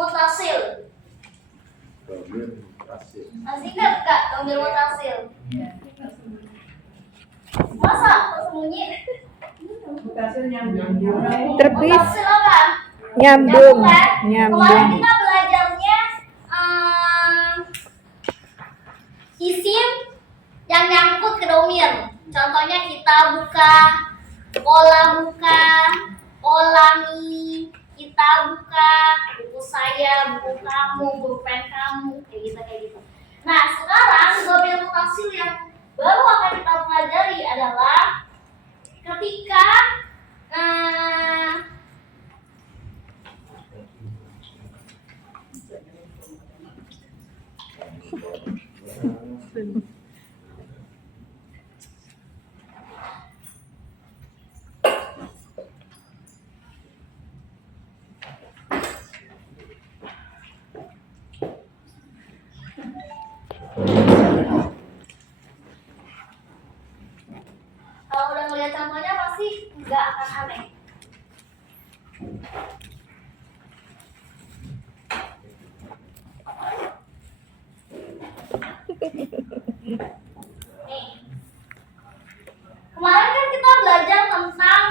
mutasil. Domir mutasil. Masih ingat Kak domir mutasil? Masa sembunyi? Terpis. Mutasil apa? Nyambung. Kan? Kemarin Nyambung. kita belajarnya isim yang nyangkut ke domir. Contohnya kita buka, pola buka, polami, kita buka, buku saya, buku kamu, pulpen kamu, kayak gitu. Nah sekarang domir mutasil yang baru akan kita pelajari adalah ketika kalau udah ngeliat contohnya pasti nggak akan aneh. Nih. Kemarin kan kita belajar tentang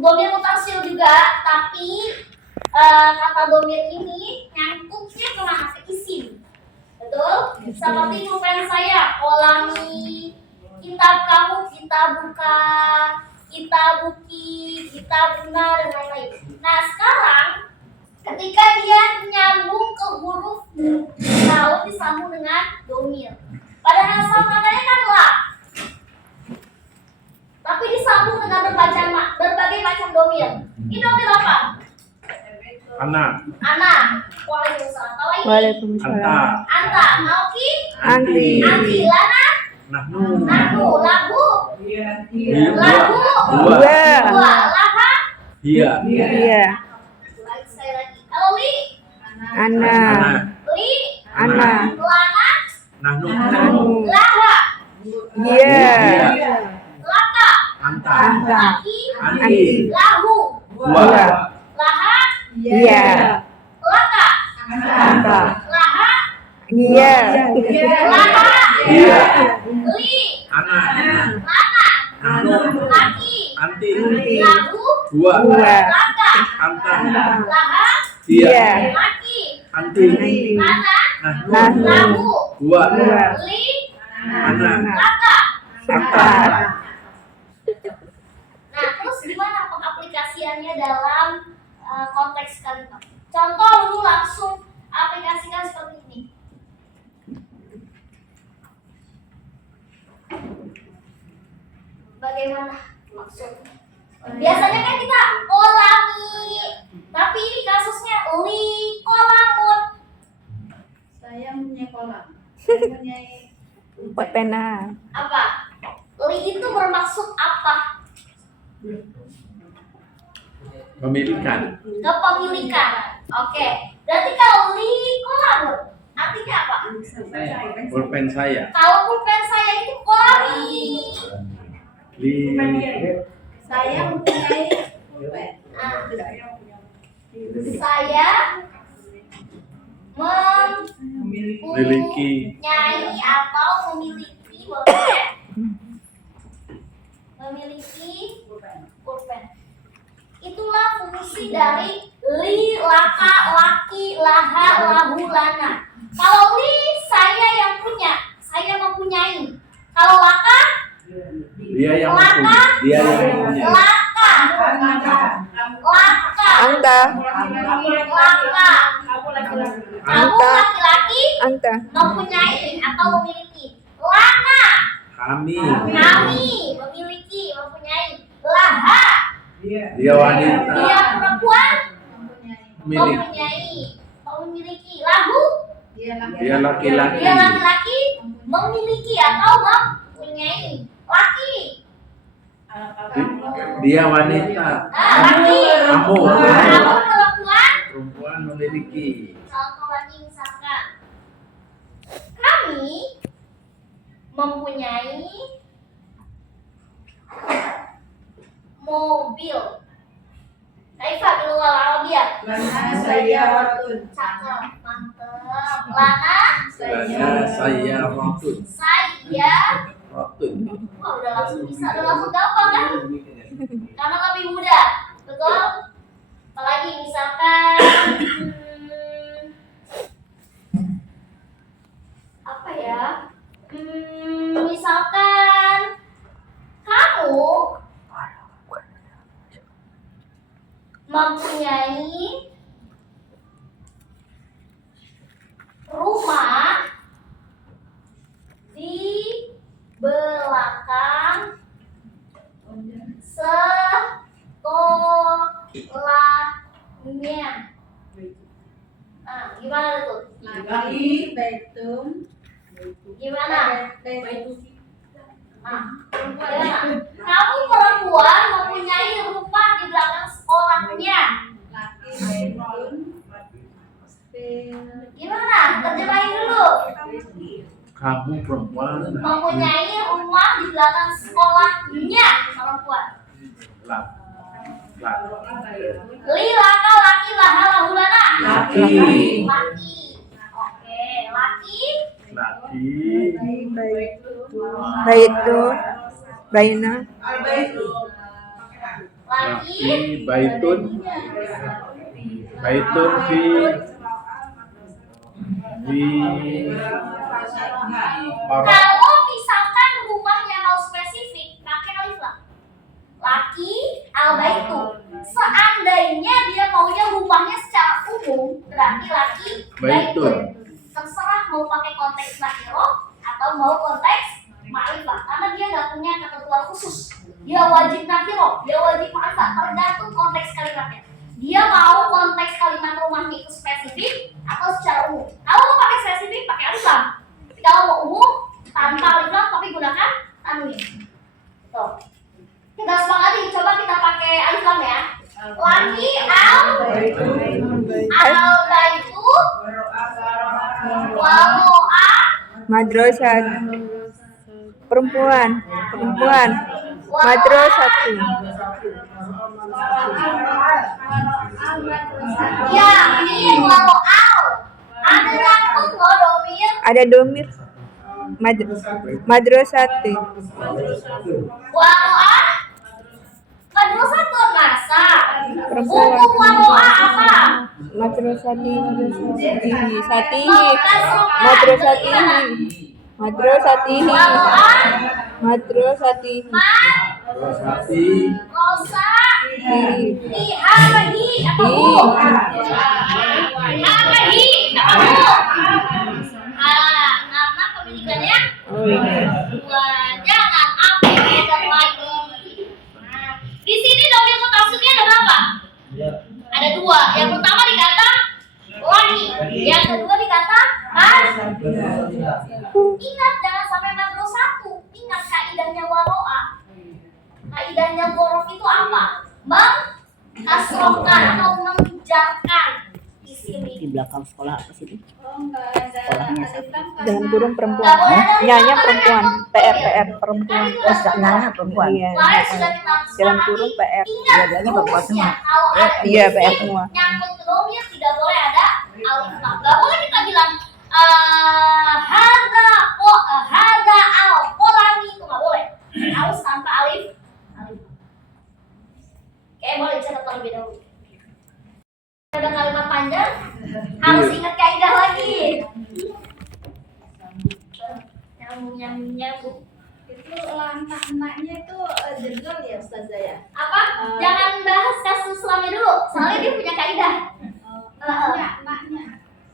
domir mutasil juga, tapi kata domir ini nyangkutnya kemana? Ke isim. Betul? Seperti pulpen saya, polami, kitab kamu, kita buka, kita buki, kita bunga, dan lain-lain. Nah sekarang ketika dia nyambung ke huruf lalu disambung dengan domir. Pada asal katanya kan la, tapi disambung dengan berbagai macam domir. Ini domir apa? Anak. Anak. Waalaikumsalam. Kalau ini? Waalaikumsalam. Anta. Nauki? Anti. Anti. Lana? Nahnu. Nahnu. Lagu? Iya. Lagu? Dua. Dua. Laha? Iya. Iya. Sekali lagi. Li? Ana. Li? Ana. Lana? Nahnu. Anu. Laha? Iya. Laka? Anta. Anta. Laki? Anti. Lahu? Dua. Laha? Iya. Laka? Anta. Laha? Iya. Laha? Iya. Li? Anak. Lana? Nahnu. Laki? Anti. Lahu? Dua. Dua. Laka? Anta. Laha? Iya. Laki? Anti. Lana? Nahnu. Lahu? Dua. Dua. Li? Anak. Laka? Empat. Nah, terus gimana pengaplikasiannya dalam konteks kalimat? Contoh dulu langsung aplikasikan seperti ini. Bagaimana maksudnya? Biasanya kan kita kolami, tapi ini kasusnya li kolamun. Saya mempunyai kolam. Saya mempunyai Pot pena. Apa? Li itu bermaksud apa? Memilikan. Kepemilikan. Oke. Berarti kalau li kolamun artinya apa? Pulpen saya. Kalau pulpen saya itu kolami. Li. saya mempunyai pulpen. Nah, saya Memiliki. mempunyai atau memiliki boleh? Memiliki pulpen. Itulah fungsi dari li, laka, laki, laha, lahu, lana. Kalau li saya yang punya, saya mempunyai. Kalau laka, Dia yang punya. Dia yang punya. laka, laka, Anta. laka. Kamu Anta. laki-laki Anta. mempunyai atau memiliki. Lana, Kami. kami memiliki, mempunyai. Laha, Dia wanita. dia perempuan Milik. mempunyai, memiliki. Lahu, Dia laki-laki. dia laki-laki memiliki atau mempunyai. Laki, Dia wanita. laki, Kamu. kamu perempuan. Perempuan memiliki. Contoh lagi misalkan, kami mempunyai mobil. Kaifa bil lughah al-arabiyah? Lana sayyaratun. Cakep, mantep. Lana Lana sayyaratun. saya. Rotun. Wah, udah langsung bisa, udah langsung gampang kan? Karena lebih mudah, betul? Apalagi misalkan apa ya? Misalkan kamu mempunyai rumah di belakang sekolahnya. Nah, gimana tuh? Laki baitum. Gimana? Baitum. Nah, gimana? Kamu perempuan mempunyai rumah di belakang sekolahnya. Laki baitum. Gimana? Terjemahin dulu. Kamu perempuan. Mempunyai rumah di belakang sekolahnya perempuan. Lak. Lak. Li laka laki laha lahulana. Laki. Laki. Oke, laki. Laki. Baitu. Baina. Laki. Laki. Baitun. Baitun fi. Kalau misalkan rumahnya mau spesifik, pakai alif lam. Laki al baitu. Seandainya dia maunya rumahnya secara umum, berarti laki baitun. Terserah mau pakai konteks nakiro atau mau konteks ma'rifah, karena dia nggak punya ketentuan khusus. Dia wajib nakiro, dia wajib ma'rifah, tergantung konteks kalimatnya. Dia mau konteks kalimat rumahnya itu spesifik atau secara umum. Kalau mau pakai spesifik, pakai alif lam. Kalau mau umum, tanpa alif lam tapi gunakan tanwin. Tuh. Kita sepakati, coba kita pakai alif lam ya. Laki al baitu waro'a Madrasah. Perempuan. Madrasatu. ya ini waro'al. Ada nyangkut loh domir. Ada domir. Madrasati. Waro'a madrasatun masa. Perempuan. Hukum waro'a apa? Madrasati. Satihi. Mau kasrokan Madrasatihi. Madrasatihi. waro'a Madrasatihi. Rosati. rosa Hi. Ihamahi apa bu? Ihamahi apa bu? Karena pendidikannya Oh iya. dua, jangan apa dan lagi. Nah, di sini domir mutasilnya ada berapa? Ada dua. Yang pertama dikata laki, yang kedua dikata mas. Ingat jangan sampai makro satu. Ingat kaidahnya waro'a. Kaidahnya gorof itu apa? Mengkasrohkan atau menjarkan di sini. Di belakang sekolah apa sih? Oh, enggak ada alif lam Dalam karena kurung perempuan. Nggak boleh ada Nyanya alif lam perempuan. karena PR perempuan. Oh, nanya perempuan. Iya. Kemarin sudah kita Dalam sepakati. kurung PR. Ingat Dua-duanya perempuan rumusnya. semua. Kalau ada Iya, isim PR semua. nyangkut ke domir tidak boleh ada alif lam. Gak boleh kita bilang hada al kolami itu nggak boleh. Harus tanpa alif. Kayak boleh dicatat terlebih dahulu. Ada kalimat panjang harus ingat kaidah lagi. Nyambung. itu anak-anaknya itu jenderal ya Ustazah ya. Apa? Jangan bahas kasus suami dulu. Soalnya dia punya kaidah. Anaknya.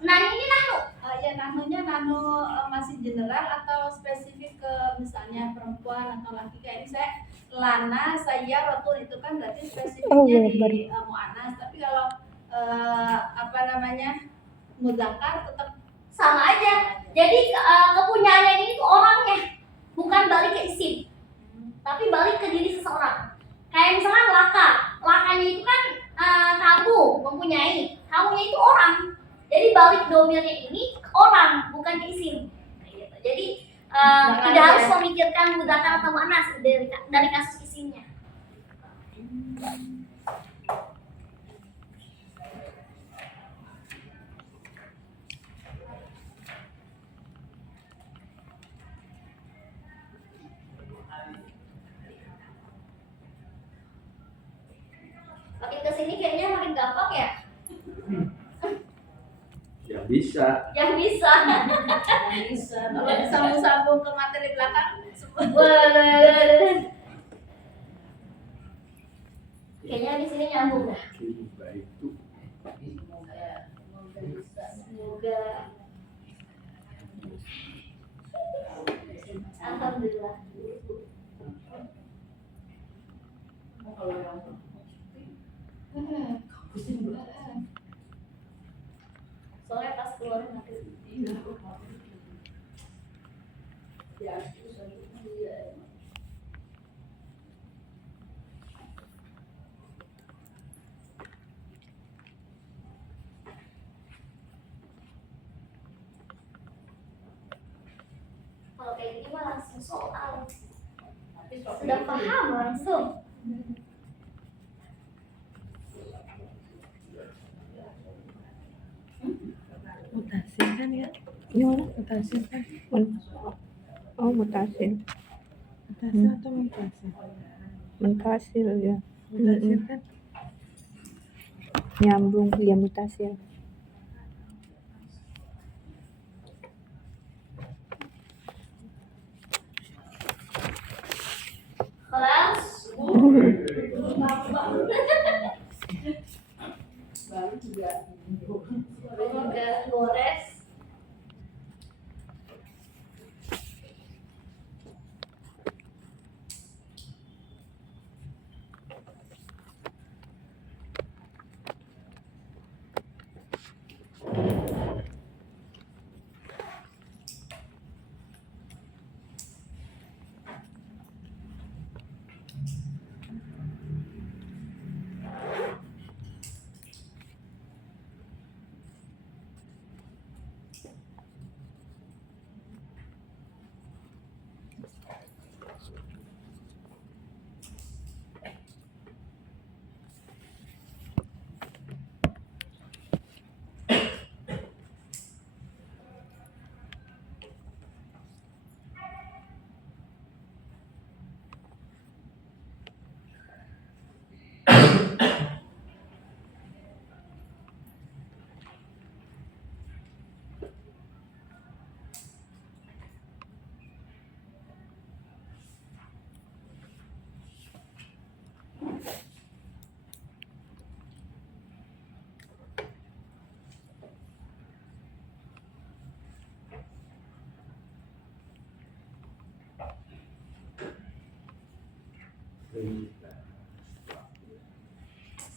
Nah ini nahnu. Ya namanya nano masih general atau spesifik ke misalnya perempuan atau laki kayak ini saya lana saya rotul itu kan berarti Oh, spesifiknya iya, di mu'anas tapi kalau apa namanya mudzakkar tetap Sama aja. Jadi kepunyaannya ini itu orangnya, bukan balik ke isim, tapi balik ke diri seseorang. Kayak misalkan laka, lakanya itu kan kamu mempunyai, kamunya itu orang. Jadi balik domirnya ini ke orang, bukan ke isim. Kayak gitu. Jadi tidak harus memikirkan mudzakkar atau muannats dari kasus isimnya. kesini kayaknya makin gampang ya. Yang bisa. Yang bisa. Bisa. Kalau disambung-sambung ke materi belakang, Waduh. Kayaknya di sini nyambung dah. Baik itu. Semoga. Alhamdulillah. Soalnya pas keluar nanti. Kalau kayak gini mah langsung soal. Sudah paham langsung. Mutasin kan ya? Gimana? Mutasin kan? Oh, mutasin. Mutasil atau mutasil? Mutasil ya. Mutasil kan? Nyambung dia mutasil. Kelas. Juga gores.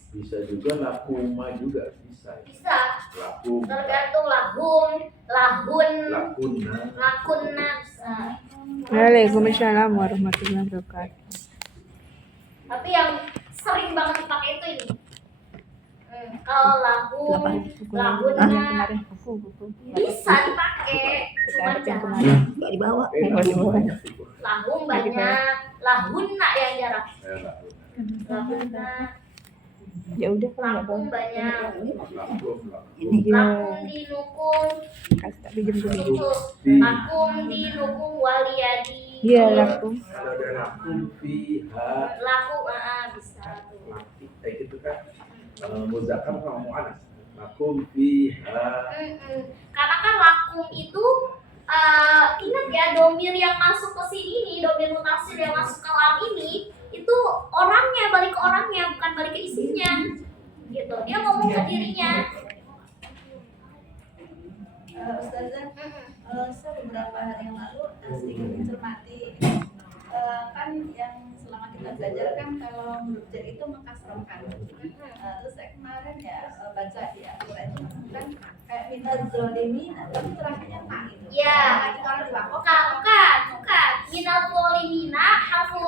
Bisa juga lakuma juga bisa. Bisa. Lakum. Tergantung lahum, lahun, Lakuna. lakunna. Bisa. Waalaikumsalam warahmatullahi wabarakatuh. Tapi yang sering banget dipakai itu ini. Kalau lahum, lahunna Kemarin buku. bisa dipakai, cuma Yang jarang. kemarin. Nggak dibawa. Oh, di bawah. Lahum banyak, lahunna yang jarang. Lakuna. Lahunna, Ya udah kalau nggak lakum bawa. banyak. Lakum. Iya. Lakum dinukum, Kasih tapi jam dulu. itu. Lakum dinukum waliyadi. Iya laku. Kalau ada lakum fiha. Lakum, bisa tuh. Laki. Itu kan muzakkar sama muannas. Lakum fiha. Karena kan lakum itu ingat ya domir yang masuk ke sini nih, domir mutasil yang masuk ke lam ini itu orangnya balik ke orangnya, bukan balik ke isinya. Gitu. Dia ngomong ke dirinya. Ustazah, saya beberapa hari yang lalu sedikit mencermati kan yang selama kita belajar kan kalau huruf jar itu mengkasrohkan. Terus saya kemarin ya baca di Al-Quran itu kan kayak minal zolimin tapi terakhirnya tak gitu. Ya. Itu orang diwakaf. Bukan. Minal zolimina harfu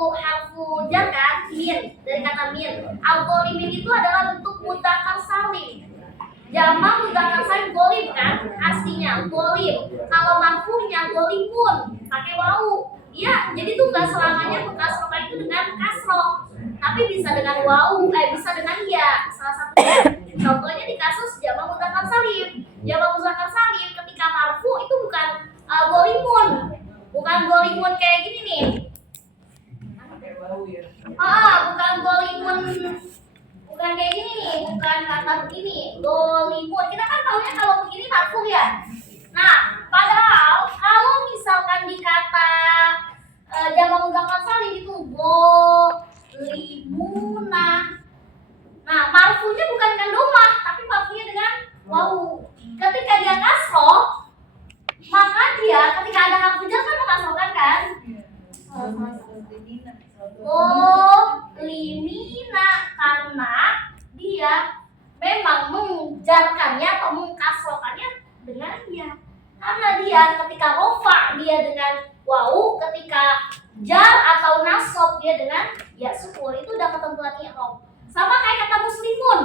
jar kan? Min, dari kata min. Al-zolimin itu adalah bentuk mudzakkar salim. Jamak mudzakkar salim golim kan? Aslinya golim. Kalau marfu'nya golimun, pakai wau. Iya, jadi tuh nggak selamanya mengkasroh itu dengan kasroh, tapi bisa dengan wau, bisa dengan ya. Salah satunya, contohnya di kasus jamak mudzakkar salim. Jamak mudzakkar salim ketika marfu itu bukan golimun, bukan golimun kayak gini nih. Bukan golimun, bukan kayak gini nih. begini, dolimun. Kita kan tahunya kalau begini marfu ya. Nah, padahal kalau misalkan di kata jamak mudzakkar salim itu dolimuna. Nah, marfunya bukan dengan domah, tapi marfunya dengan wawu. Ketika dia kasroh, maka dia ketika ada harfu jar kan mengkasrohkan kan? Limina, karena dia memang menjarkannya atau mengkasrohkannya dengan dia. Karena dia ketika rofa dia dengan wawu, ketika jar atau nasab dia dengan ya sukun. Itu udah ketentuan i'rab. Sama kayak kata muslimun,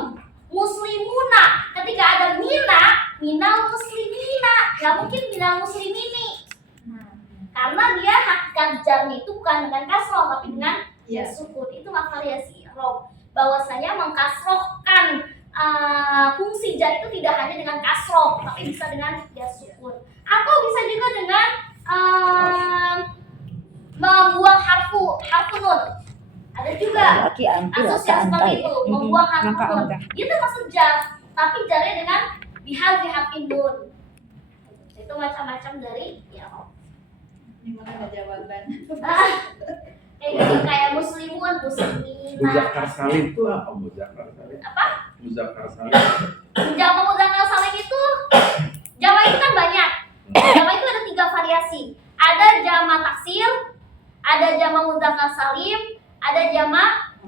muslimuna. Ketika ada mina, minal muslimina, nggak mungkin minal muslimini. Karena dia hakikat jarnya itu bukan dengan kasroh tapi dengan ya sukun. Itu variasi i'rab. Bahwasanya mengkasrohkan fungsi jar itu tidak hanya dengan kasroh tapi bisa dengan ya sukun. Atau bisa juga dengan membuang harfu nun. Ada juga kasus yang seperti itu, membuang harfu nun. Dia termasuk jar, tapi jarnya dengan bihadzi harfin nun. Itu macam-macam dari i'rab. Ini mana ada jawaban? Kayak gitu, kayak muslimun, muslimina. Mudzakkar salim itu apa? Mudzakkar salim. Apa? Mudzakkar salim. Jamak mudzakkar salim itu, jamak itu kan banyak. Jamak itu ada 3 variasi. Ada jamak taksir, ada jamak mudzakkar salim, ada jamak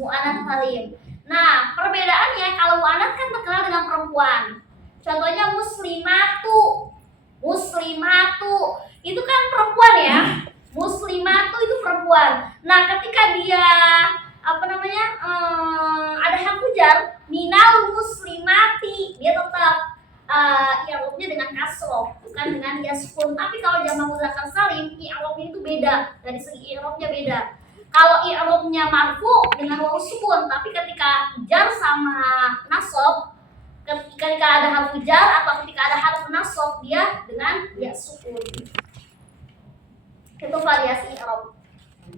muannats salim. Nah, perbedaannya kalau muannats kan terkenal dengan perempuan. Contohnya muslimatu. Muslimatu itu kan perempuan ya. Muslimatu itu perempuan. Nah, ketika dia ada harfu jar minal muslimati, dia tetap i'rabnya dengan kasroh, bukan dengan ya sukun. Tapi kalau jamak mudzakkar salim, i'rabnya itu beda. Dari segi i'rabnya beda. Kalau i'rabnya marfu dengan wawu sukun, tapi ketika jar sama nasab, ketika ada harfu jar atau ketika ada harfu nasab, dia dengan ya sukun. Itu variasi i'rab.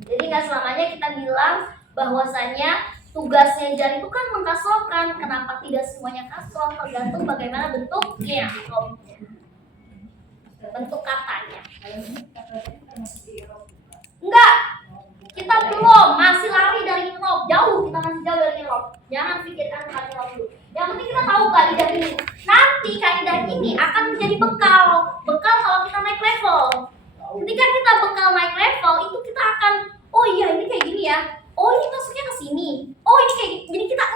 Jadi nggak selamanya kita bilang bahwasanya tugasnya jar itu kan mengkasrohkan. Kenapa tidak semuanya kasroh? Tergantung bagaimana bentuknya, bentuk katanya. Enggak, kita belum, masih lari dari i'rab, jauh, kita masih jauh dari i'rab. Jangan pikirkan tentang i'rab dulu. Yang penting kita tahu kaidah ini. Nanti kaidah ini akan menjadi bekal kalau kita naik level. Ketika kita bekal naik level itu kita akan, oh iya ini kayak gini ya, oh ini masuknya ke sini, oh ini kayak gini. Jadi kita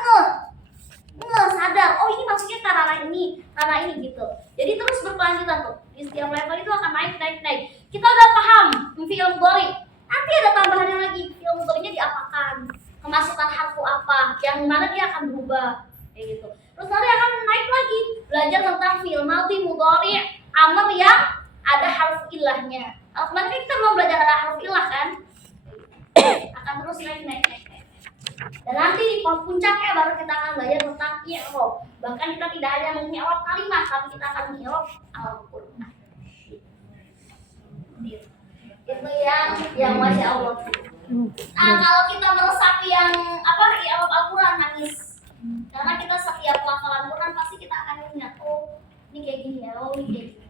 sadar, oh ini masuknya karena ini gitu. Jadi terus berkelanjutan tuh. Di setiap level itu akan naik. Kita udah paham fi'il mudhari. Nanti ada tambahannya lagi, fi'il mudhari'nya diapakan, kemasukan harfu apa, yang mana dia akan berubah kayak gitu. Terus nanti akan naik lagi, belajar tentang fi'il madhi, mudhari', amr yang ada harfu ilahnya. Kemarin kita belum belajar ada harfu ilah kan? Akan terus naik. Dan nanti di puncaknya baru kita akan belajar tentang i'rab. Bahkan kita tidak hanya mengi'rab kalimat, tapi kita akan mengi'rab Al-Qur'an. Itu yang Masya Allah. Nah, kalau kita meresapi yang i'rab Al-Qur'an, nangis. Karena kita setiap hafalan Quran pasti kita akan ingat, oh ini kayak gini ya, oh ini kayak gini.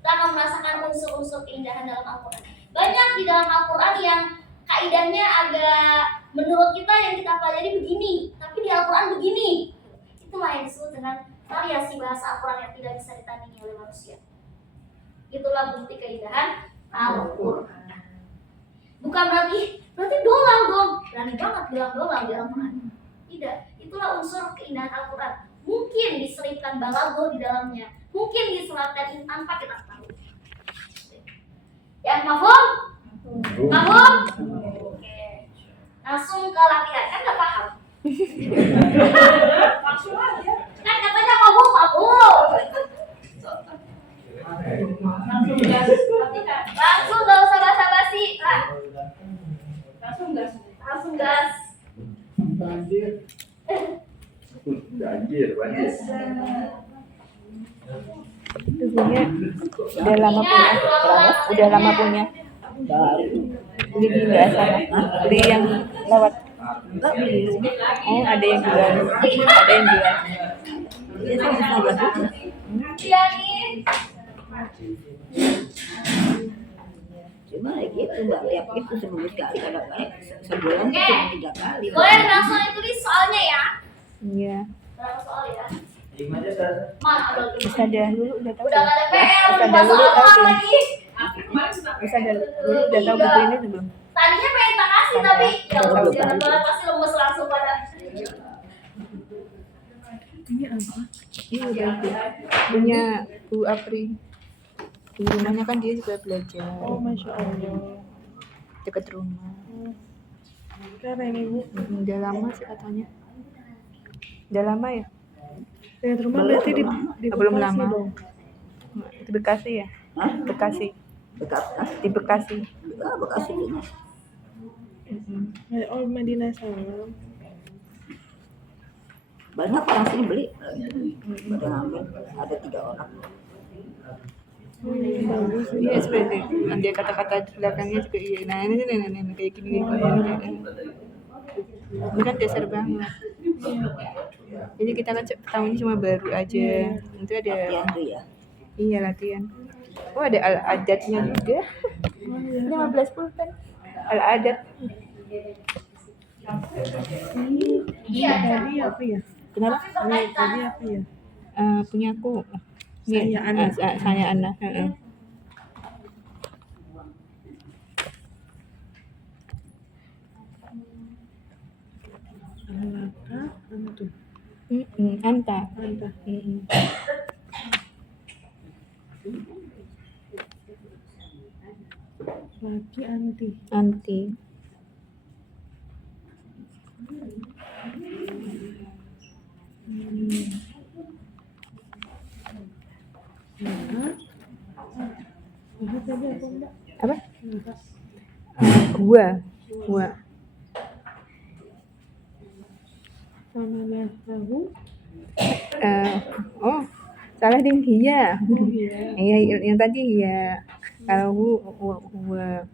Kita akan merasakan unsur-unsur keindahan dalam Al-Quran. Banyak di dalam Al-Quran yang kaidahnya agak menurut kita yang kita pelajari begini, tapi di Al-Quran begini. Itulah yang disebut dengan variasi bahasa Al-Quran yang tidak bisa ditandingi oleh manusia. Itulah bukti keindahan Al-Quran. Bukan berarti dolal dong. Berani banget bilang dolal di Al-Quran. Tidak, itulah unsur keindahan Al-Quran. Mungkin diselipkan balaghah di dalamnya, mungkin diselipkan tanpa kita tahu. Ya, mafhum? Mafhum? Oke. Langsung ke latihan, kan nggak paham? Kan katanya mafhum. Langsung nggak usah basa-basi. Langsung gas. Banjir. Itu punya udah lama punya. Beli di nggak sana, beli yang lewat. Oh ada yang jual. Iya nih. Cuma gitu nggak tiap itu seminggu sekali, kadang-kadang sebulan Oke. cuma 3 kali. Boleh langsung ditulis soalnya ya. Iya. Berapa soal ya? Mana ada lagi? Usaha dulu udah tahu. Udah gak ada PR, Usaha lupa dulu soal tahu. lagi. Usaha dulu udah tahu buku ini belum? Tadinya pengen tak kasih tapi ya udah Tahu. jangan banget pasti lemes langsung pada. Ini apa? Iya udah itu. Punya Bu Apri. Di rumahnya kan dia juga belajar. Oh, Masya Allah. Dekat rumah. Keren ibu. Udah lama sih katanya. Udah lama ya? Lihat rumah berarti di Belum Bekasi lama. dong. Di Bekasi ya? Hah? Bekasi. Di Bekasi. Bekasi ini. Oh, Madinah Salam. Banyak orang sini beli. Pada ngambil, ada 3 orang. Oh, ini bagus. Iya seperti nanti kata-kata di belakangnya juga iya. Nah ini kayak gini. Ini kan dasar banget. Jadi kita kan tahun ini cuma baru aja. Itu ada Latihan tuh ya. iya latihan. Oh ada al-adatnya juga. 15 pulpen. Al-adat. Iya. Tadi apa ya? Kenapa? Ini tadi apa ya? Punya aku. Saya Ana. Saya Ana. Alaka, Antu. Anta. Anta. Laki anti. Anti. Ini tadi apa enggak? Apa? Enggak. Gua. Sama tahu. Oh, salah ding iya. Oh iya. Iya, yang tadi iya. Kalau gua.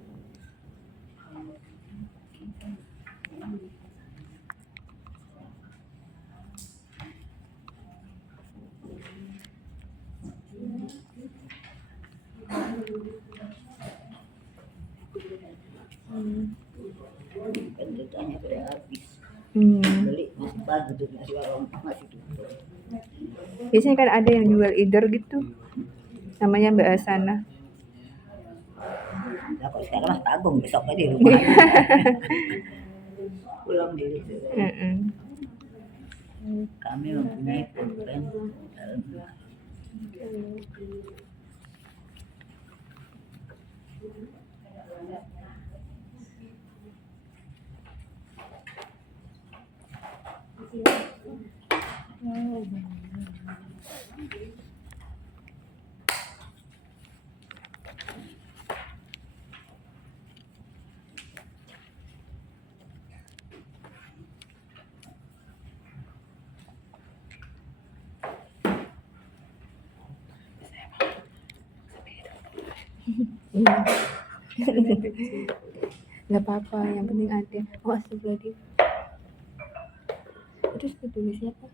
Kan ditanya sudah habis. Beli masih bagus tuh, masih warung masih tutup. Biasanya kan ada yang jual either gitu. Namanya Mbak Asana. Nah, kalau sekarang mah tabung besoknya di rumah. Pulang diri. Kami mempunyai pulpen dalam rumah. Gak apa-apa, yang penting ada. Oh astagfirullahaladzim. Terus tulisnya apa?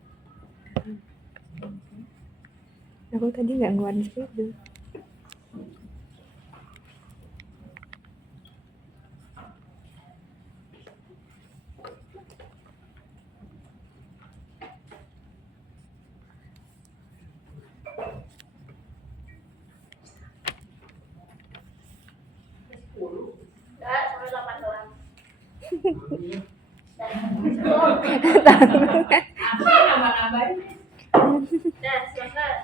Aku tadi nggak ngeluarin spidol. Udah sampai 8 doang. Nah, silakan.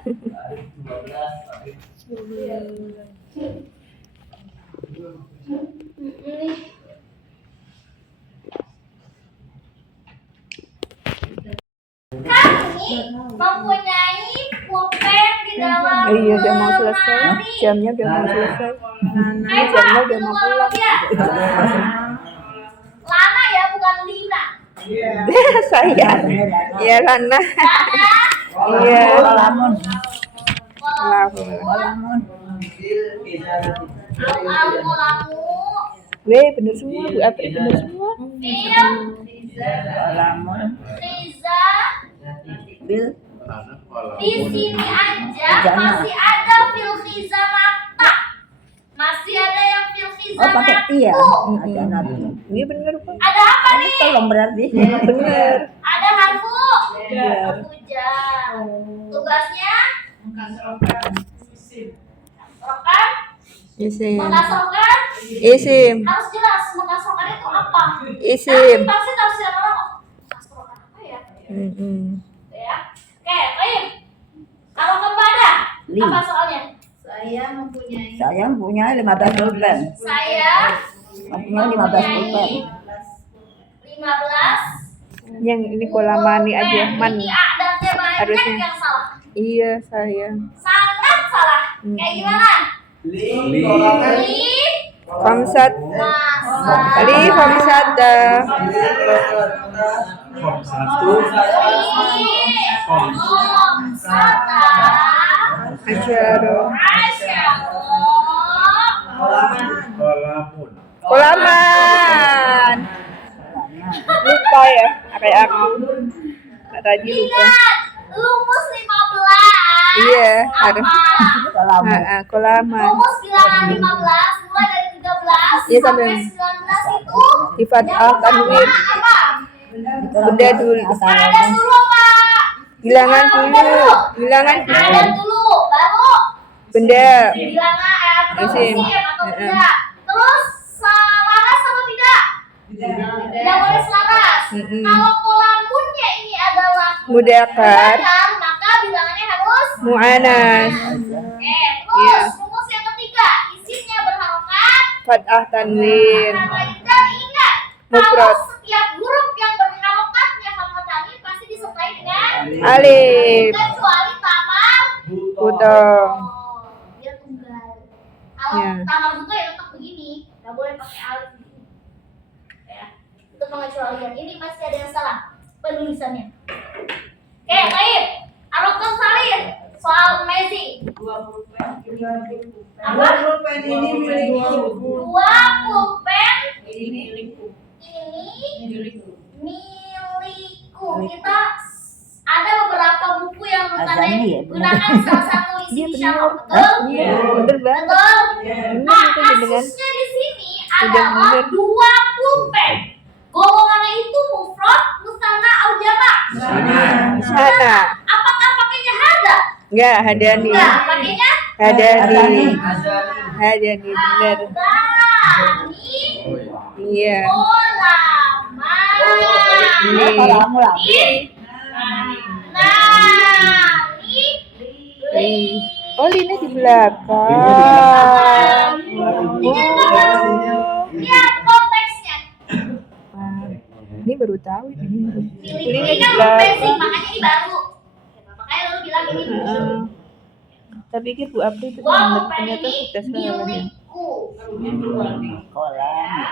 Kami mempunyai pulpen di dalam Iya udah mau selesai. lemari. Jamnya udah mau selesai. Eh, Pak, Jamnya udah mau tunggu pulang. ya. Lana ya, bukan Lina. Saya. Iya Lana. Iya. Lamun. Lamun. Lamu. Weh bener semua Bu Apri bener semua. Film. Lamun. Riza. Bil. Anak Di sini aja masih ada fil khizanata. Masih ada yang fil Oh pakai ti ya? khizanatu. Ada nanti. Iya bener Pak. Ada apa nih? Tolong berarti. Bener. Ada harfu Jar. jar. Tugasnya Mengkasrokan isim. rokan, Isim. mengkasrokan. Isim. Harus jelas mengkasrokan itu apa. Isim. Nanti pasti tafsir orang, oh kasrokan apa ya? Ya. Oke, baik. Kalau kepada Li. apa soalnya? Saya mempunyai Saya punya 15 pulpen. Saya Punya 15 pulpen. 15 Yang ini kolamani aja man. Ini adatnya banyak Harusnya. yang salah. Iya saya. Sangat salah. Kayak gimana? Li. Li Khamsat. masa. Ali khamsata. Kom satu. Sata. Asyara. Kolamun. Kolaman. Lupa ya, kayak aku. Nggak tadi lupa. Ingat, lumus 15. Iya, harus. Kalau Kolaman. Rumus bilangan 15 mulai dari 13 Iya, sampai sampai 19 itu Sifat yang tanwin. pertama apa? Benda dulu. Ada dulu Pak. Bilangan dulu. Bilangan Ada dulu. dulu baru Benda. bilangan atau Isim. isim atau benda. Terus selaras atau tidak? Tidak boleh selaras. Mm-mm. Kalau kolamunnya ini adalah Mudakar. mudzakkar, maka bilangannya harus Mu'anas. Oke, Iya. terus rumus yang ketiga, isimnya berharokat. Fathah tanwin. Dan ingat, kalau Mufrad. setiap huruf yang berharokatnya fathah tanwin pasti disertai dengan Alif. kecuali tamar Putong. dia tunggal. Kalau Ya. tamar buka ya tetap begini, nggak boleh pakai alif begini. Ya, itu pengecualian. Ini masih ada yang salah penulisannya. Oke, baik. Arokan salin soal Messi. 20 pulpen Apa? ini milikku. 20 pen Ini milikku. ini Milikku. milikku. Kita ada beberapa buku yang menurut Azani Anda ya, benar. gunakan salah satu isi Iya syarat, benar. betul? Iya, bener banget. Betul. Bener Nah, itu dengan kasusnya di sini Udah adalah bener. 20 pen. Golongannya itu mufrad, musanna, atau jamak. sana. Apakah pakainya hada? Enggak, hadani. Enggak, pakainya Hadani. Hadani bener. hadani. Iya. Ulama. Ini. kamu lagi. Nani. Li. Oh, Lina di belakang. Lihat konteksnya. Wah, ini baru tahu ini. Pilih Lina ini di kan belum basic, belakang. makanya ini baru. Makanya lu bilang ini Heeh. Tapi pikir Bu Abdi itu gua bener, mau ternyata ini sudah sekarang. milikku. Kolam.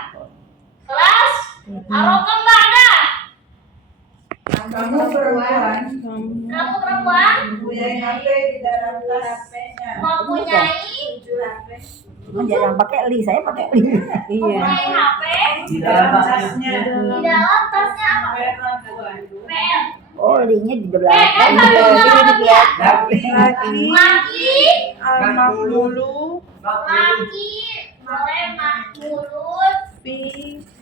Kelas Arokan Ba'da. Kamu perempuan. Kamu perempuan Mempunyai HP di dalam tas HP-nya. mempunyai 7 HP. Cuma jangan pakai li, saya pakai li. Iya. HP Di dalam tasnya. di dalam tasnya apa? Perempuan. PM. Oh, li-nya di Eh, belakang. sambil Iya, ngomong di ya. Laki. Laki, Al-Mahdulu. laki, boleh mahmulun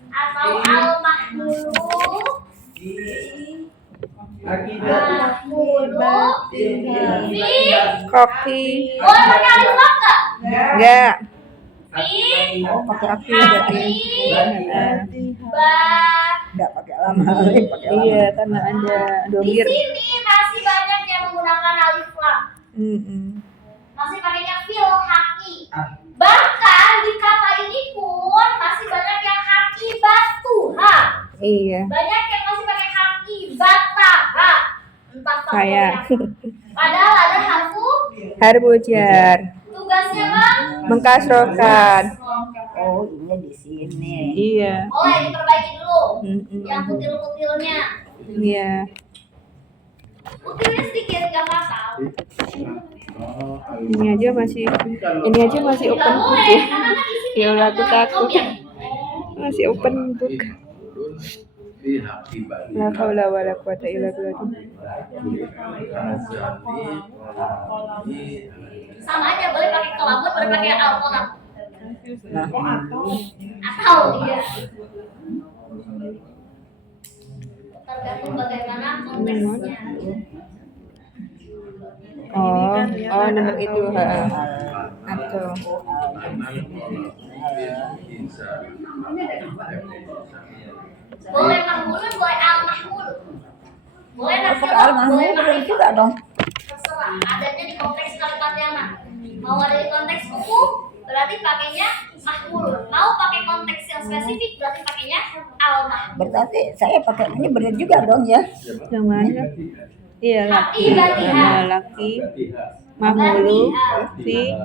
atau al-mahmulu. Mahmulu, fi, Koki. boleh pakai alif lam nggak? Enggak. Fi, Oh, pakai aki. hati, ba. Enggak pakai lama, pakai lama. Iya, karena ada Di domir. sini masih banyak yang menggunakan alif lam. Masih pakainya fil haki. Bahkan di kata ini pun masih banyak yang haki batuha. Iya. Banyak yang masih pakai haki bataha. Entah Kayak Padahal ada harfu harfu jar. tugasnya bang. Mengkasrokan. Oh, ini di sini. Iya. Mulai diperbaiki dulu. Mm-mm. Yang kutil-kutilnya. Iya. Kutilnya sedikit nggak fatal. Ini aja masih Nggak open book boleh ya. karena kan di sini Ya Allah, aku ada takut. ya. Masih open book. Fi haqqi bani. La haula wala quwata illa billah. Sama aja, boleh pakai kelamun, boleh pakai alkohol. Atau iya. Tergantung bagaimana konteksnya. Oh, oh nomor itu, atau Boleh mahmulun, boleh al mahmul. Boleh Pakai nakirah, al-mahmul boleh boleh ma'rifah. juga dong. Terserah, adanya di konteks kalimat yang mana. Mau ada di konteks umum, berarti pakainya mahmul. Mau pakai konteks yang spesifik, berarti pakainya al mahmul. Berarti saya pakai ini benar juga dong ya. yang mana? Iya, laki, laki, mahmulu, fi,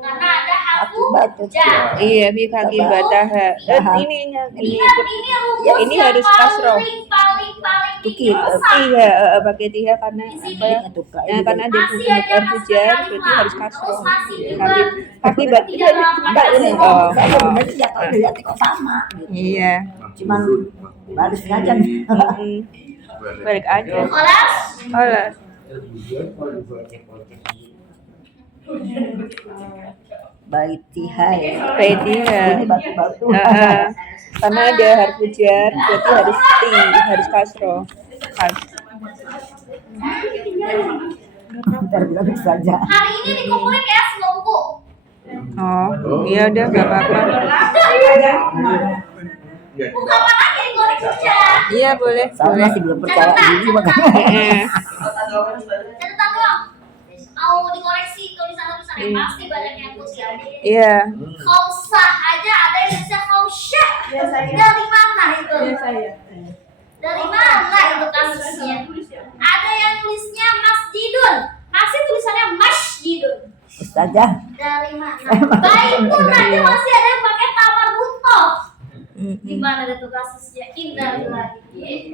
Karena ada hafu Akibat. ja. iya, fi kaki bataha. Ininya, ini, Ingat ini rumus ya, ini yang harus kasroh. paling Tukir. susah. Iya, pakai tiha karena Di sini. apa? Tukar. Nah, karena ada Masih aja hujan, masuk berarti harus kasroh. Terus masih juga Kaki bataha. tidak dalam Enggak ini. kasroh. Oh. Saya sebenarnya jatuh lihat kok sama. Gitu. Iya, Cuman barisnya aja nih. balik aja. Kelas Olah. Baitiha ya. Baitiha. Ini batu-batu. Karena ada harfu jar, berarti harus harus kasroh. Bentar bilang saja. hari ini dikumpulin ya semua buku. Oh, iya udah gak apa-apa. Buku apa lagi dikoreksi aja. Iya boleh, Saya boleh. masih belum percaya diri makanya. Catatan dong. Mau dikoreksi tulisan-tulisan yang pasti banyak yang khusyah. Iya. Khausah aja ada yang bisa khausyah. Dari mana itu? Dari mana itu kasusnya? Ada yang tulisnya masjidun, masih tulisannya masjidun. Ustazah, Dari mana? Baikun aja masih ada yang pakai tamar butoh. Di mana itu kasusnya? Indah lagi.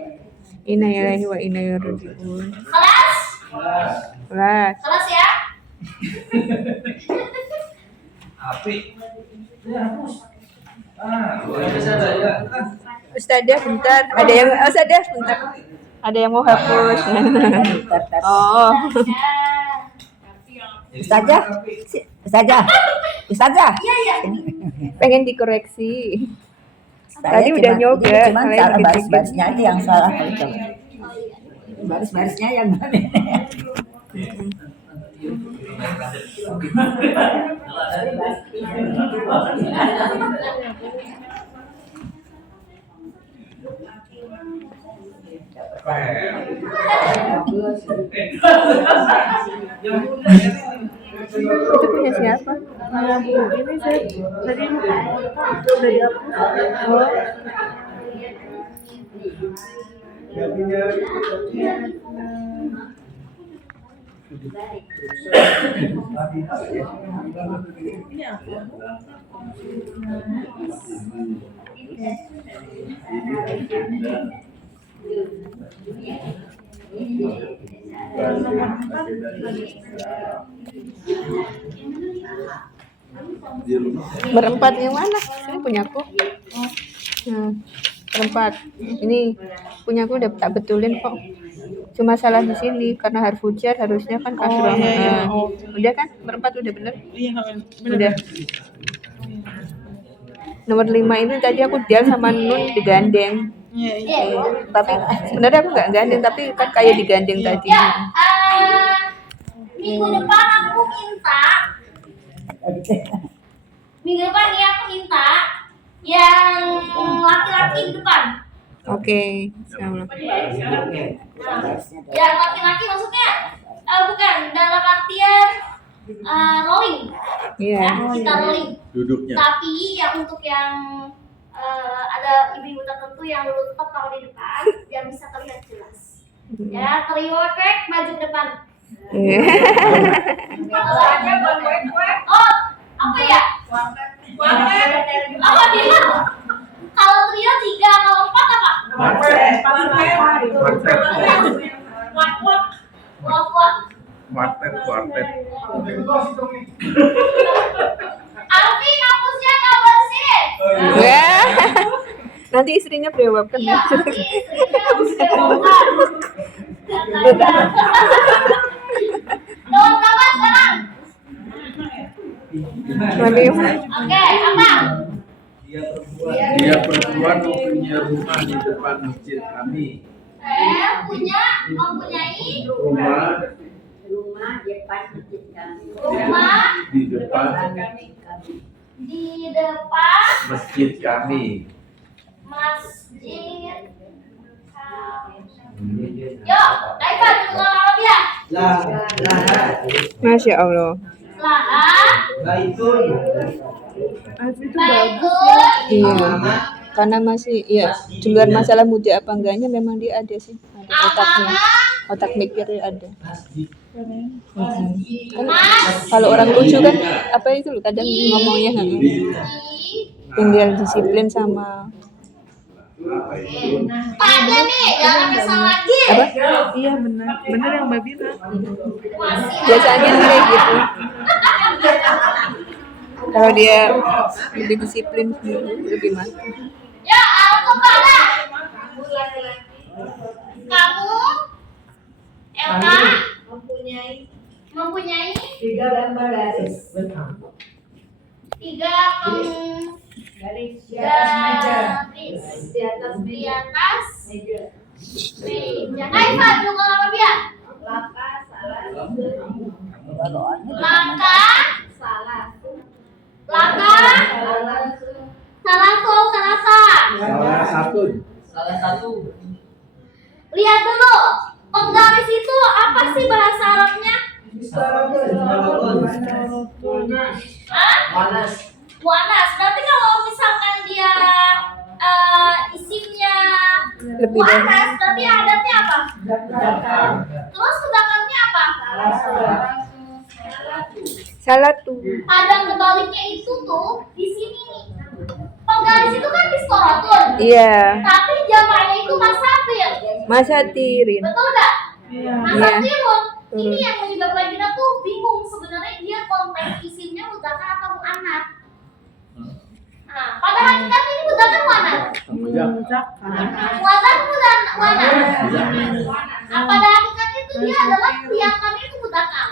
Inna lillahi wa inna ilaihi raji'un. Kelas? Kelas. Kelas ya? Ustadzah bentar, ada yang Ustadzah bentar. Ada yang mau hapus. Oh. Ustazah, Ustazah, Ustazah. Iya, iya. Pengen dikoreksi. Saya Tadi udah cuman- nyoba, ini cuman kalian cara dikit-dikit. baris-barisnya aja yang salah. Baris-barisnya yang mana? Itu punya siapa? Ini saya tadi udah dihapus. Oh. Berempat yang mana? Ini punyaku. Nah, berempat. Ini punyaku udah tak betulin kok. Cuma salah di sini karena harfu jar harusnya kan kasroh. iya. Udah kan? Berempat udah bener? Iya, Udah. Nomor 5 ini tadi aku dal sama nun digandeng. Iya, iya. Tapi sebenarnya aku nggak gandeng, tapi kan kayak digandeng tadi. Ya, minggu depan aku minta aku minta yang laki-laki di depan. Oke. Sama. Yang laki-laki maksudnya bukan dalam artian rolling. Iya. Ya, kita rolling. Duduknya. Tapi yang untuk yang ada ibu-ibu tertentu yang lutut kalau di depan yang bisa terlihat jelas. Ya, teriwek maju ke depan. Iya. Oh, apa ya? Apa dia? Kalau trio 3, kalau 4 apa? Wak. Kuartet. Alfi kampusnya nggak bersih. Ya. Nanti istrinya berjawab kan. Iya, nanti istri Nomor berapa sekarang? Mami, Oke, apa? Dia perempuan mempunyai rumah di depan masjid kami. Mempunyai Rumah depan masjid kami. rumah di depan di depan masjid kami. masjid. Yo, Aifa, dulu Arab ya. Masya Allah. Lahan, Alfi itu baikun, Iya. Karena masih ya dengan masalah muda apa enggaknya memang dia ada sih, ada otaknya, otak mikirnya ada. mas, Kalau orang lucu kan apa itu loh kadang ngomongnya tinggal disiplin sama Pak aja nih, jangan sampai salah lagi. apa? iya benar yang Mbak bilang. Biasanya sih kayak gitu. Kalau dia lebih disiplin lebih mantap. Ya, aku pada. Kamu, Elka, mempunyai Tiga gambar garis. tiga Garis di atas meja. meja. Aifa, dulu Arab ya. Laka salah satu. Lihat dulu, penggaris itu apa sih bahasa Arabnya? Hah? Wanas. Berarti kalau misalkan dia isimnya Lebih dari wanas, berarti adatnya apa? Terus sedangkannya apa? salah tuh. Padang kebaliknya itu tuh di sini nih. Penggaris itu kan diskoratun. Iya, Tapi jamaknya itu masatir. masatirin. Betul nggak? Iya. Masatirun. Iya. Ini yang menyebabkan kita tuh bingung sebenarnya dia konteks isimnya mudzakkar atau muannats. Nah, pada hakikatnya ini mudzakkar muannats. Muannats muannats. Nah, pada hakikatnya itu dia adalah kelihatannya itu mudzakkar.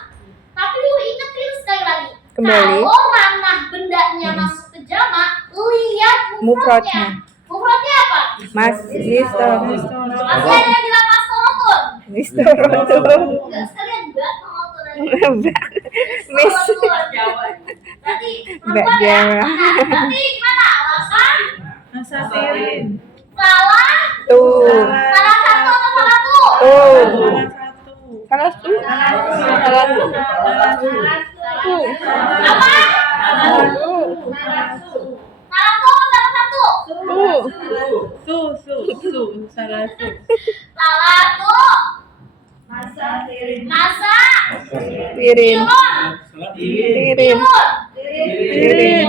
Tapi lu ingetin sekali lagi. Kembali. Kalau ranah bendanya masuk ke jamak, lihat mufradnya. Mufradnya. Mufradnya apa? Mas Mister Masih ada yang bilang mastorotun. Mister tuh. Enggak sekalian mbak torotun aja. Miss Berarti Mbak perempuan ya? Jawa. Nah, berarti gimana? Alasan? Masatirin. Salah? Tuh. Salah satu atau salah tuh? Tuh. Salah satu. Salah tuh. Salah tuh. Tuh. Apa? Tuh. Salah tuh atau salah satu? Tuh. Salah tuh. Salah tuh. Masa? Tirin. Tirun. Tirin. Tirin.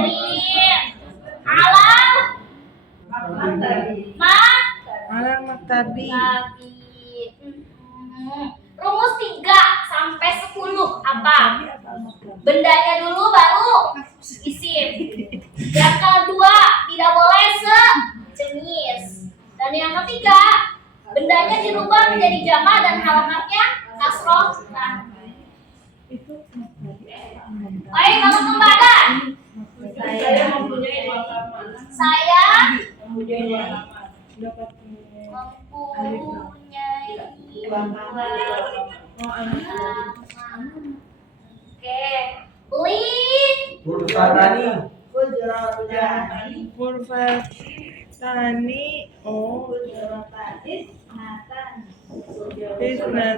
Alam. Malang maktabi. Tapi rumus 3 sampai 10 apa? Bendanya dulu baru isim. Yang kedua tidak boleh sejenis. Dan yang ketiga bendanya dirubah menjadi jamak dan halamatnya kasroh. Baik, kalau kembali Saya mempunyai dua kamar. saya Mempunyai dua kamar. mempunyai Dua kamar. Oke, beli Purva Tani. Oh. Tisnatan.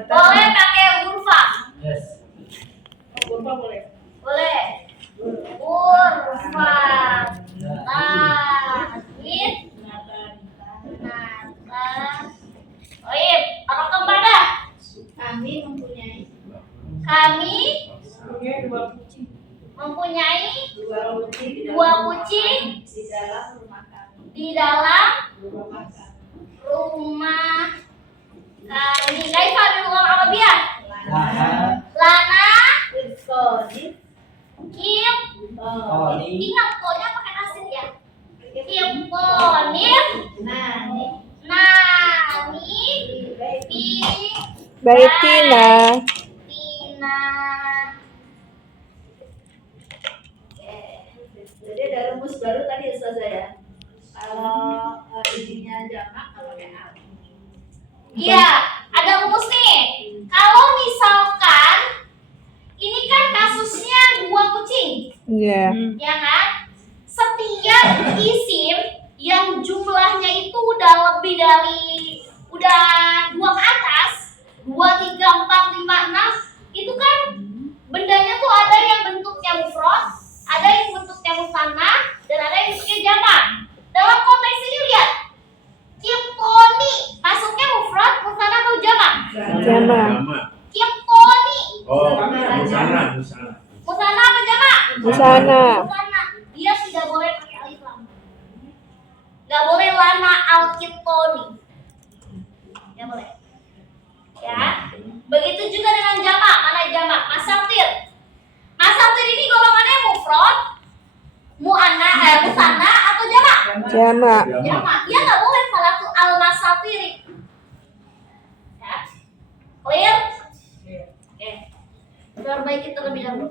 boleh pakai urfa. Kurva boleh. Boleh. Urfa. Tanit. Nata. Oip, apa kepada? Kami mempunyai Kami dua kucing. mempunyai Dua kucing di di dalam rumah kami. di dalam Rumah kami. rumah kami. Kaifa bil lughah Arabiyah? Lana kim. Ingat kolnya pakai nasib ya. Kim konif Nani Baik Tina. Tina. Jadi ada rumus baru tadi Ustazah ya. Kalau isinya jamak kalau pakai a. Iya, ada rumus nih. Kalau misalkan ini kan kasusnya dua kucing, Iya. ya kan? Setiap isim yang jumlahnya itu udah lebih dari udah 2 ke atas, 2, 3, 4, 5, 6, itu kan bendanya tuh ada yang bentuknya mufrad, ada yang bentuknya musanna, dan ada yang bentuknya jamak. Dalam konteks ini lihat, Kiponi masuknya mufrad, musanna atau jamak? Jamak. Kiponi Oh, musana. musanna apa jamak? Musana. Musanna. Dia tidak boleh pakai alif lam. Nggak boleh lana al-kitoni. Nggak boleh. Ya. Begitu juga dengan jamak. Mana jamak? Masatir. Masatir ini golongannya mufrad, musanna atau jamak? Jamak. Jamak. Dia nggak boleh salatu al-masatiri. Ya. Clear? Oke. Perbaiki terlebih dahulu.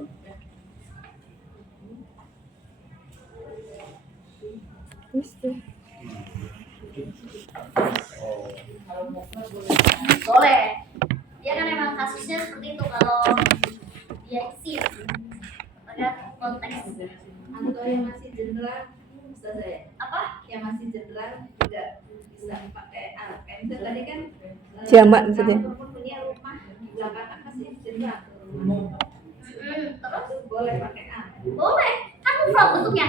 Boleh. Dia kan emang kasusnya seperti itu kalau dia isi pada konteks Atau yang masih general Ustazah ya. apa? Yang masih general juga bisa pakai a. Kayak misalnya tadi kan Jamak maksudnya. Walaupun punya rumah di belakang kan masih general. Terus Boleh pakai a. boleh. Kan mufrad bentuknya.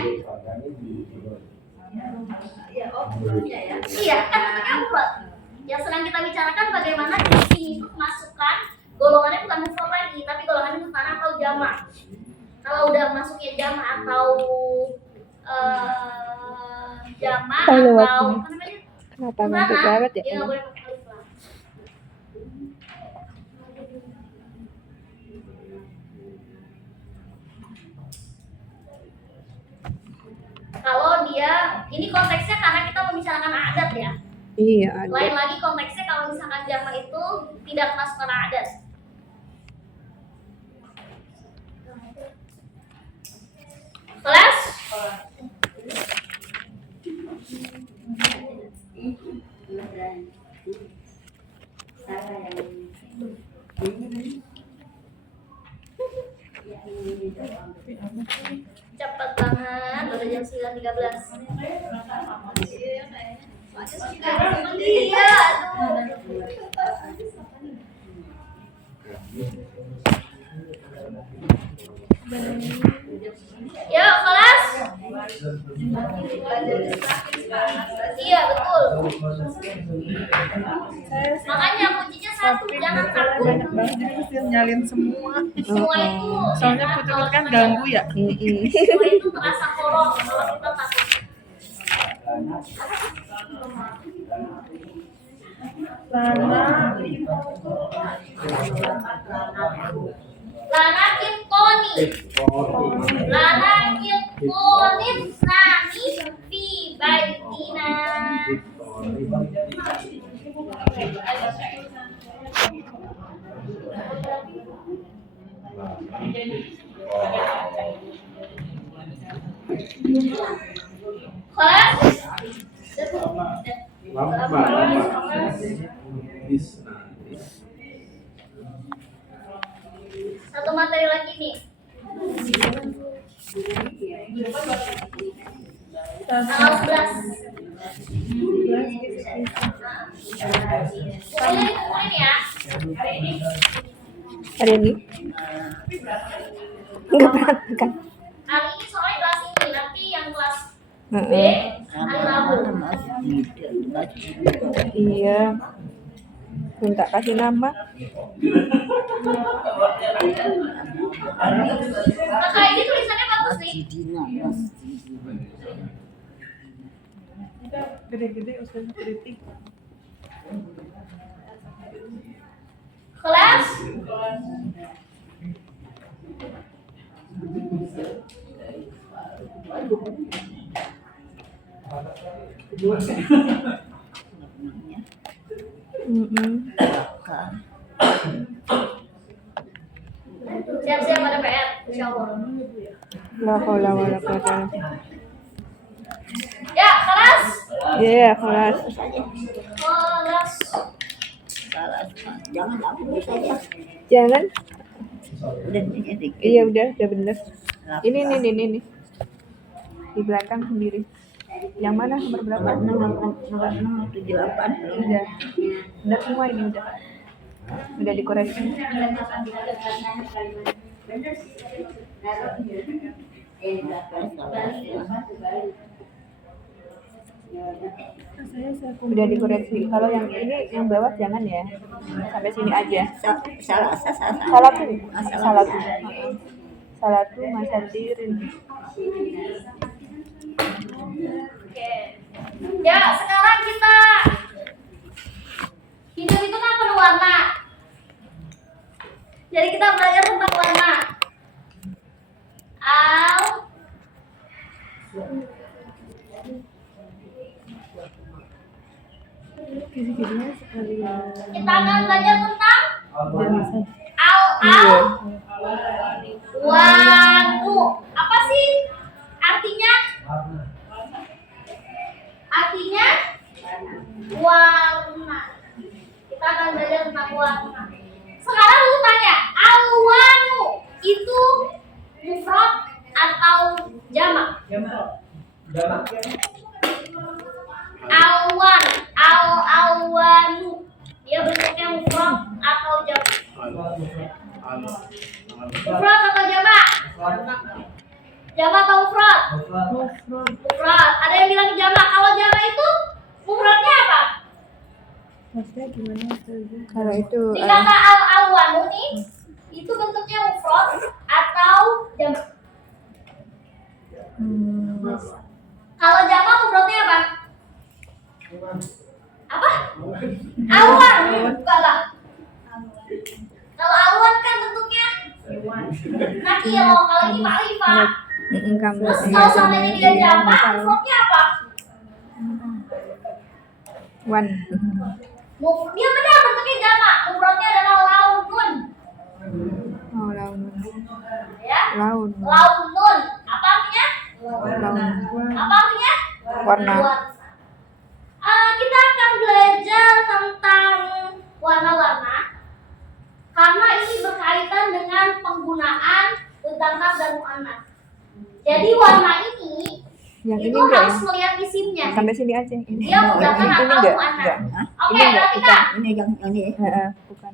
Ya rumah. Ya oh belumnya ya. Iya, kan bentuknya mufrad. Yang sedang kita bicarakan bagaimana isim itu masukkan golongannya bukan mufrad lagi, tapi golongannya musanna atau jamak. Kalau udah masuknya jamak atau jamak Halo, atau waktunya. apa namanya? Kenapa ngantuk Musanna, banget ya? dia nggak boleh pakai alif lam. Kalau dia, ini konteksnya karena kita membicarakan adat ya. Iya, ada. Lain lagi konteksnya kalau misalkan jamak itu tidak masuk ke adat. Kelas? Cepat banget, udah jam 9.13. Iya, aduh. Yuk, kelas. Iya, betul. Makanya kuncinya satu, jangan takut. Banyak banget jadi mesti nyalin semua. Semua itu. Soalnya ya, putus kalau kan kita- ganggu ya. Semua itu terasa koron kalau kita takut. Lana Kipkoni. Lana Kipkoni nani fi baitina. Kelas? Satu materi lagi nih. Tanggal 11. Pokoknya dikumpulin ya. Hari ini? Enggak pernah. Hari ini soalnya kelas ini, nanti yang kelas B Heeh. hari Rabu. Iya. Minta kasih nama. Kakak ini tulisannya bagus nih. Gede-gede usahanya kritik. Kelas? Belakang. Siap-siap pada PR, insyaallah. La haula wala quwata illa billah. Ya, kelas. Iya, kelas. Kelas. Salah. Jangan aku saja. Jangan. Udah dikit. Iya, udah bener. Ini. Di belakang sendiri. Yang mana nomor berapa? 678. Udah. Udah semua ini udah. Udah dikoreksi. Udah dikoreksi. Kalau yang ini yang bawah jangan ya. Sampai sini aja. Salah. Salatu masadirin. Oke. Ya, sekarang kita hidup itu kan penuh warna. Jadi kita belajar tentang warna. Kita akan belajar tentang wanu. Apa sih artinya? Artinya warna. Kita akan belajar tentang warna. Sekarang lu tanya, alwanu itu mufrad atau jamak? Alwanu. Dia bentuknya mufrad atau jamak? Mufrad atau jamak? Jamak atau mufrad? Mufrad. Ada yang bilang jamak. Kalau jamak itu mufradnya apa? Maksudnya gimana Ustazah? Kalau itu Di kata alwanu nih, itu bentuknya mufrad atau jamak? Kalau jamak mufradnya apa? Apa? Awan. Bukan lah. Kalau awan kan bentuknya nakil. Kalau ini ma'rifah. kamu Terus kalau seandainya dia jamak, mufradnya apa? wan. Dia benar bentuknya jamak. Mufradnya adalah launun. Oh, laun. Ya. Laun. Launun. Apa artinya? Laun. Apa artinya? Warna. Kita akan belajar tentang warna-warna karena ini berkaitan dengan penggunaan mudzakkar dan muannats. Jadi warna ini Yang itu ini enggak harus ya? melihat isimnya. Sampai sini aja. Ini. Dia mudzakkar Ini atau enggak? muannats. Enggak. Oke, Ini enggak, perhatikan. Ini yang ini. Bukan.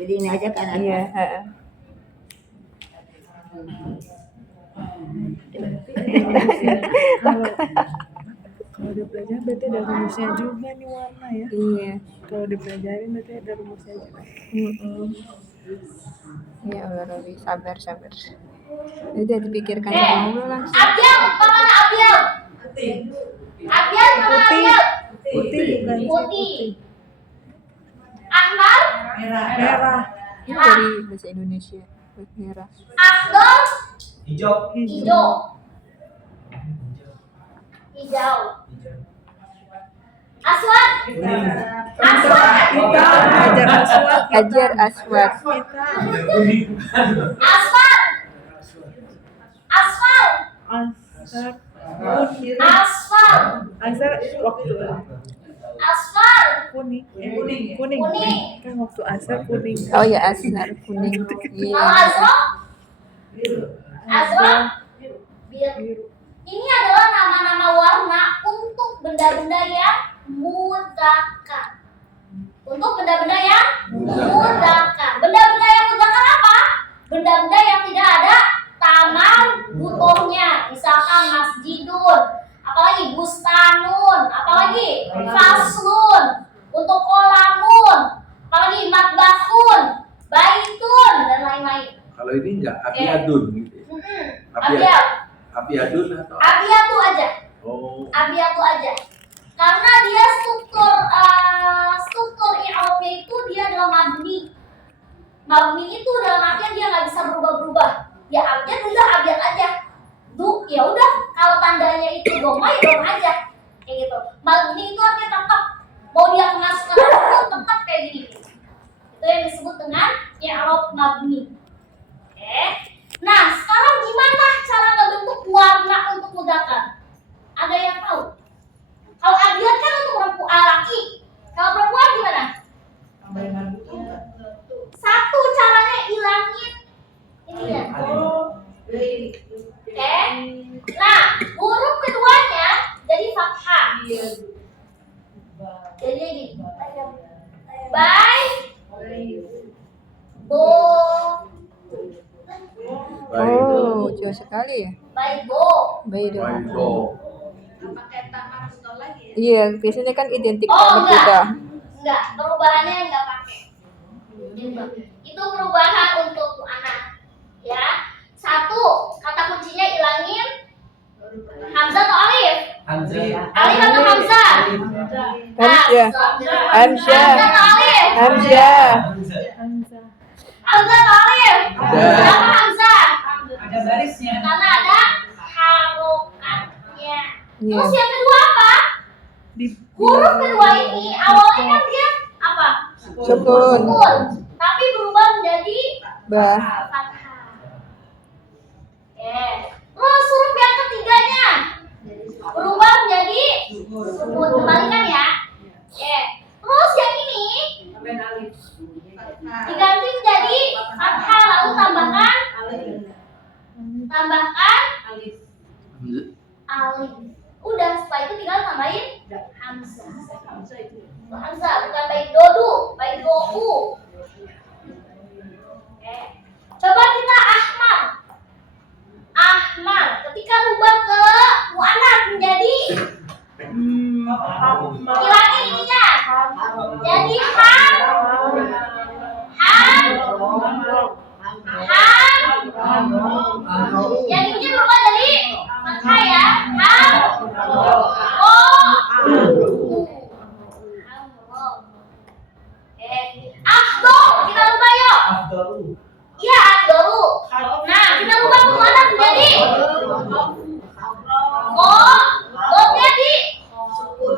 Jadi ini aja kan ada. Iya, Kalau dipelajari berarti ada rumusnya juga nih warna ya. Iya. Kalau dipelajarin berarti ada rumusnya juga. Ya Allah, Robi, sabar. Udah dipikirkan Oke. dulu langsung. Abyad, mana abyad? Abyad mana abyad? Putih bukan sih, Putih. Ahmar? Merah. Ini dari bahasa Indonesia. Merah. Akhdar? Hijau. Hijau. Aswad? Aswad? Ajar aswad. Hajar aswad. Asfal? Asfal? Asar. Asfal? Asar waktu Asfal? kuning. Kuning. Kuning. Kan waktu asar kuning. Oh ya, asar kuning. Kalau Iya. Azraq? Azraq? Biru. Ini adalah nama-nama warna untuk benda-benda yang mudzakkar. Untuk benda-benda yang mudzakkar. Benda-benda yang mudzakkar apa? Benda-benda yang tidak ada taman butohnya. Misalkan masjidun, apalagi bustanun, apalagi faslun, untuk kolamun, apalagi matbahun, baitun, dan lain-lain. Kalau ini enggak abiadun gitu. Abiat. Abiadun atau Abiatu aja. oh Abiatu aja. Karena dia struktur i'rabnya itu dia adalah mabni. Mabni itu dalam artian dia nggak bisa berubah-berubah. Ya abjad udah abjad aja. Ya udah kalau tandanya itu doma ya doma aja. kayak gitu. Mabni itu artinya tetap, mau dia kemasukan itu tetap kayak gini. Itu yang disebut dengan i'rab mabni. Oke. Nah, sekarang gimana cara ngebentuk warna untuk mudzakkar? Ada yang tahu? Kalau abyad kan untuk perempuan laki. Kalau perempuan gimana? Satu caranya ilangin ini ya. Oke. Nah, huruf keduanya jadi fathah. Jadi gini. Baik. Bo. Oh, jauh sekali ya. Baik bo. Baido. Baido. Pakai tamat stol lagi ya? Iya, biasanya kan identik Oh, banget enggak. juga. Enggak, perubahannya enggak pakai. Itu perubahan untuk anak. Ya. Satu, kata kuncinya ilangin hamzah atau alif? Alif atau hamzah? Hamzah. Hamzah. Hamzah atau alif? Hamzah. Hamzah atau alif? Kenapa hamzah? Ada barisnya. Karena ada harokatnya. Iya. Terus yang kedua apa? Huruf kedua ini awalnya kan dia apa? Sukun. Sukun. Tapi berubah menjadi Ba. fathah. Oke. Terus huruf yang ketiganya berubah menjadi sukun. Kembalikan ya. Oke. Terus yang ini diganti menjadi fathah, lalu tambahkan alif. Udah, setelah itu tinggal tambahin hamzah. Hamzah bukan baik dodu, baik doku. Oke. Coba kita ahmar. Ahmar ketika rubah ke muannats menjadi hilangin ininya. Jadi ham. Yang ininya berubah jadi fathah ya. Ham. Afdol, kita rubah yuk. Iya, afdolu. Nah, kita rubah ke mana menjadi domnya di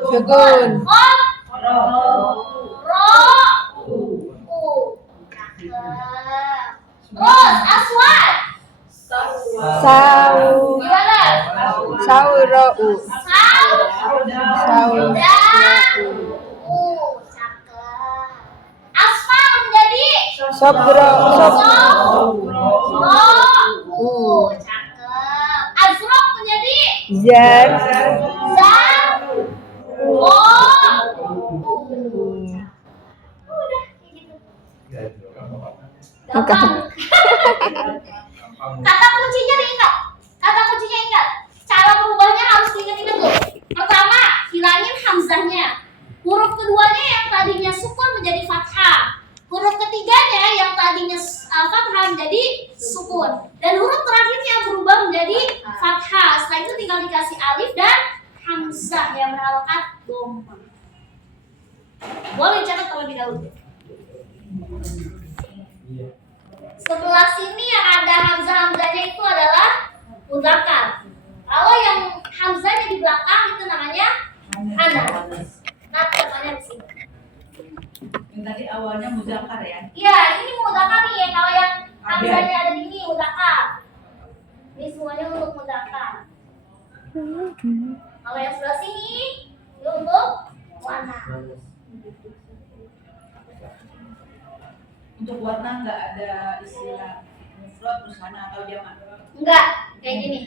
Sukun. Terus aswad. Sau. Gimana? Saurau. Sau. Cakep. Asfar menjadi Sobro. Sob. cakep. Azraq menjadi Zar. zar. Udah kayak gitu. Gampang. Kata kuncinya diingat. Kata kuncinya ingat. Cara berubahnya harus diingat-ingat tuh. Pertama, hilangin hamzahnya. Huruf keduanya yang tadinya sukun menjadi fathah. Huruf ketiganya yang tadinya fathah menjadi sukun. Dan huruf terakhirnya berubah menjadi fathah. Setelah itu tinggal dikasih alif dan hamzah yang berharokat dhamma. Boleh catat terlebih dahulu. Sebelah sini yang ada hamzah-hamzahnya itu adalah mudzakkar. Kalau yang hamzahnya di belakang itu namanya anas. Nah, contohnya di sini. Yang tadi awalnya mudzakkar ya. Iya, ini mudzakkar nih. Kalau yang hamzahnya ada di sini mudzakkar. Ini semuanya untuk mudzakkar. Kalau yang sebelah sini itu untuk muannats. Untuk warna nggak ada istilah mufrad, musanna atau jamak. Enggak, kayak gini.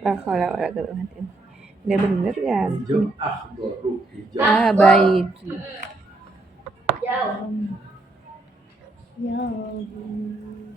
La haula wala quwwata illa billah. Udah bener kan? Hijau akhdoru. Hijau. Ah, baik. Jauh. Ya Allah.